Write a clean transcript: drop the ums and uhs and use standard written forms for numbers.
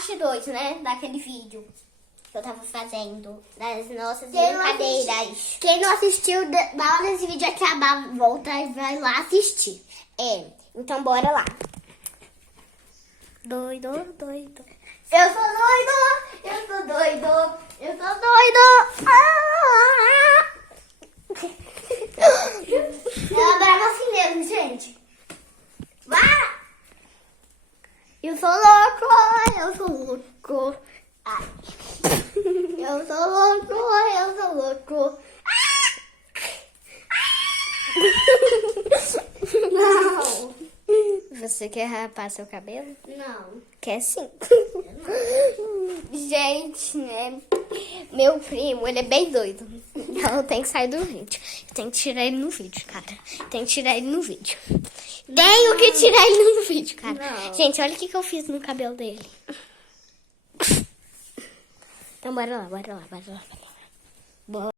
parte 2, né? Daquele vídeo que eu tava fazendo. Das nossas brincadeiras. Quem não assistiu, na hora desse vídeo acabar, volta e vai lá assistir. Então bora lá. Doido. Eu sou doido! Eu sou doido! Eu sou doido! Ela brava assim mesmo, gente. Vai! Eu sou louco! Eu sou louco! Ai. Eu sou louco! Eu sou louco! Não! Você quer rapar seu cabelo? Não. Quer sim. Gente, né? Meu primo, ele é bem doido. Então tem que sair do vídeo. Tem que tirar ele no vídeo, cara. Tem que tirar ele no vídeo. Tenho que tirar ele no vídeo, cara. Não. Gente, olha o que eu fiz no cabelo dele. Então bora lá.